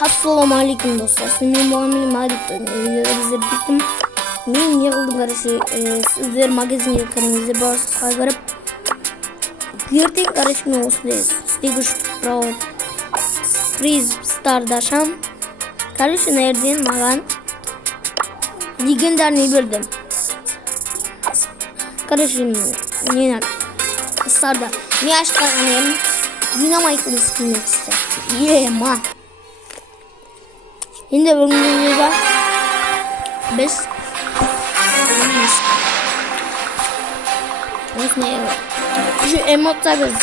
Assalamu alaikum dostlar. Şimdi Muhammed Malik videoda bize bittim. Benim yıldım karışı sizler magazin yıkanımızı bağırsız kaygarıp Gürtek karışmıyor olsun. Stigus Pro Freeze Star'daşam karışı nereden magan legendarını bildim. Karışım yine Star'da ne aşkı annem Dynamite'ını sıkılmak ister. Yema. Şimdi bugün biz ne şu emotlar biz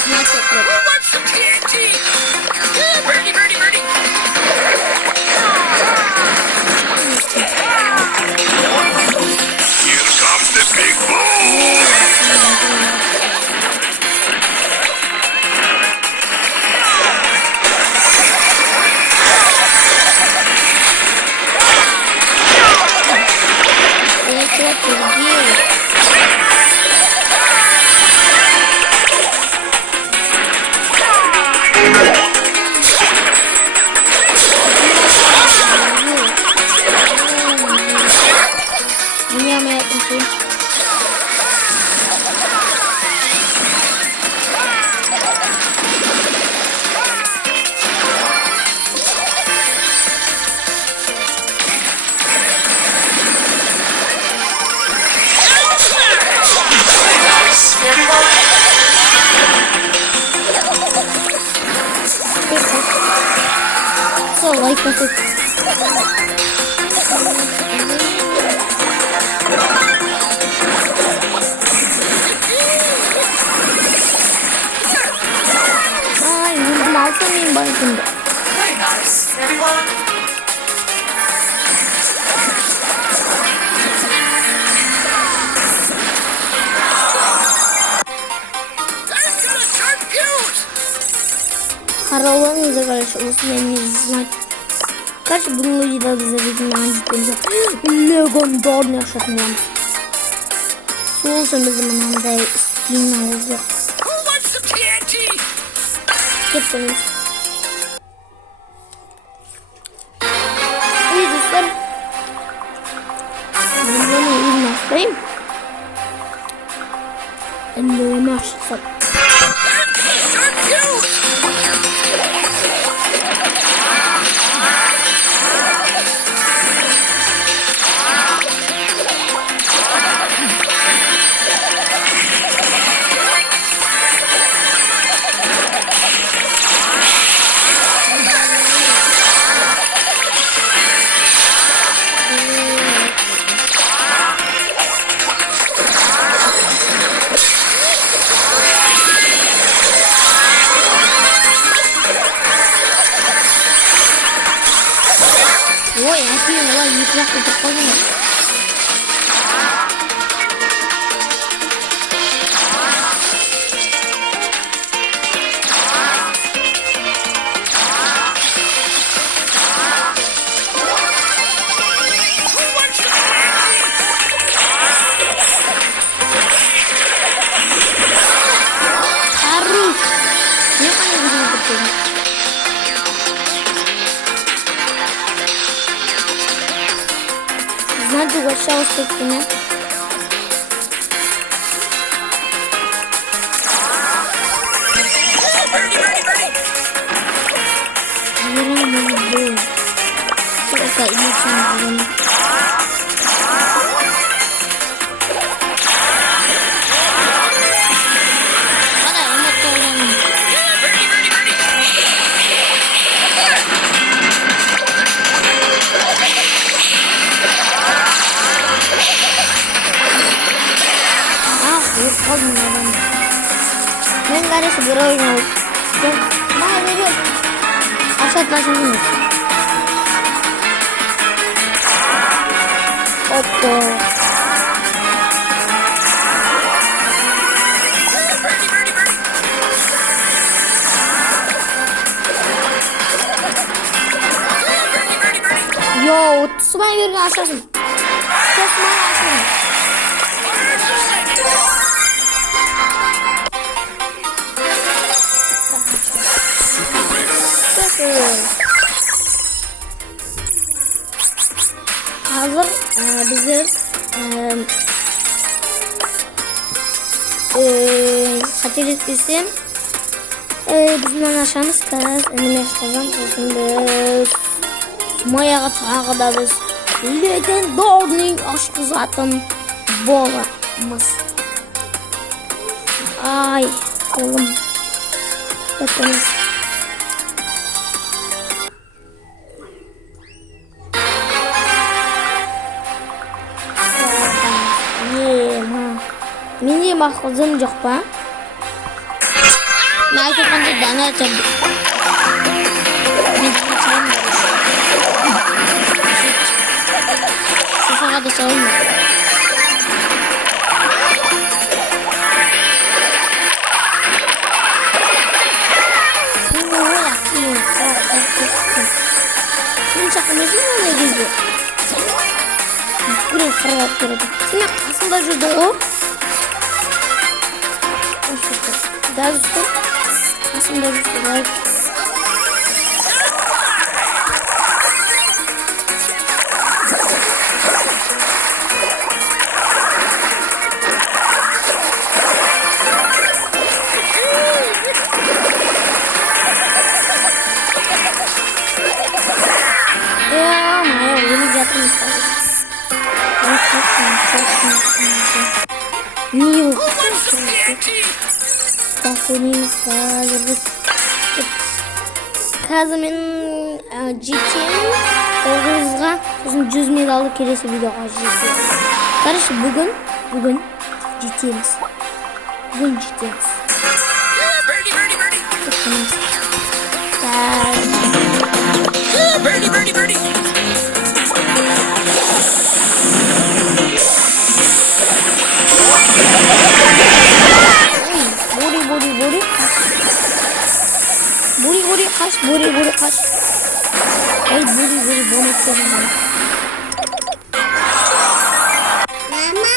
like it. Ay, vurdum alsamayayım ben şimdi. Very nice, everyone. Karavanınıza karşı olsun elinizden. Kaç bunun ucuyla bize bir mancıklarımıza legendar yaşatmam. Su olsun bizim anamda skinler olacak. Gittim. İyi dostlar. Ben bunu iyi nasılayım? Ben de maşallah. Ой, афина, ладно, не трахай, так понял. Хорош! Я понял, что это. Знаете, вот сейчас вот меня. Ben karışı bir oyun oldu. Bana veriyorum. Aşağı başını. Hoppa. Yo, susmayı verin aşağısın. Susmayı aşağısın. hazır bizi kaçır etmesi bizden aşağımız kız önüme çıkacağım olsun biz Mayaga tağı da biz legendorning aşkı zaten boğamaz. Ay oğlum bakınız. Mini bakılacağım yok ba. Neyse kanka dana açalım. Sefaka da savunma. Şimdi çakımızı mı öyle geziyor? Buraya kırılıp durdu. Şimdi aslında şurada o. Daha üstü. Aslında şurada. Niye Kahverengiz kazırız. Kazımın GT'nin oğlunuzga uzun 100 medallı keresi video açacağız. Kardeşim bugün GT'miz. Bugün GT'miz. Birdie. Buri kaç. Ay buri bonus yapalım. Mama.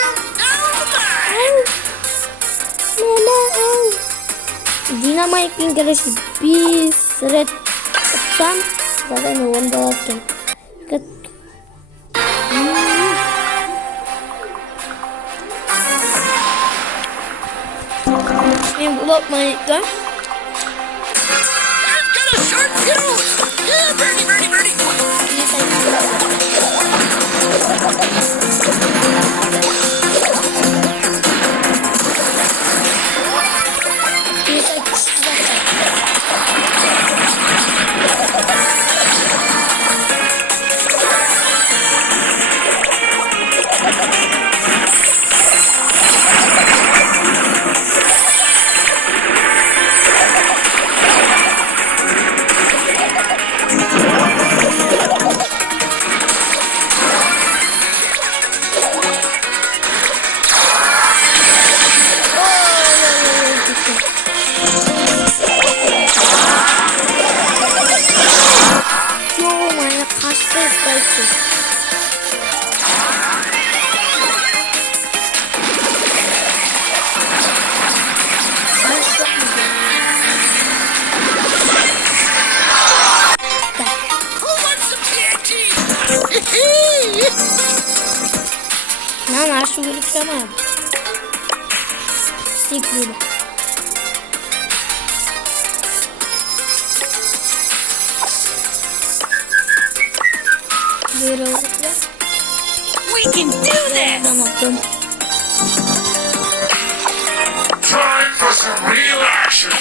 Dynamite'in karışı bir sıra tutsam zaten onda olsun. Şimdi bulutmayı da Birdie. Lan şu böyle bir şey var. Stick böyle. Böyle oldu. We can do this. Tamam. Time for some real action.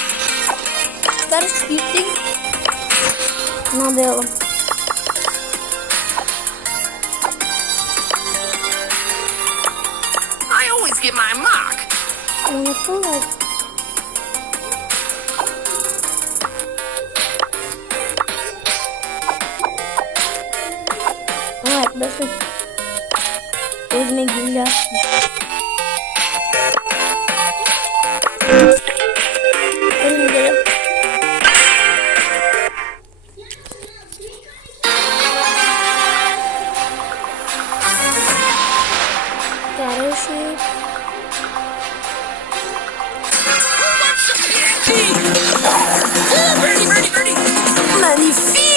Karış gittik. Ne yapalım? I always get my mark. Unutulmaz. Evet bakın. Özme güzel. Benim gidelim. Karışık. Birdie. Magnifique.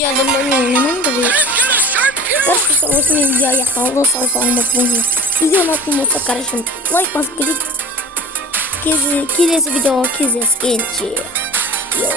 Ya adamların oynamam da bir. I'm gonna start puking. Kardeşim olsun videoya kaldı sayfa almak bunu. Videom aklım olsa kardeşim like bas klik. Kilesi video kilesi gençi.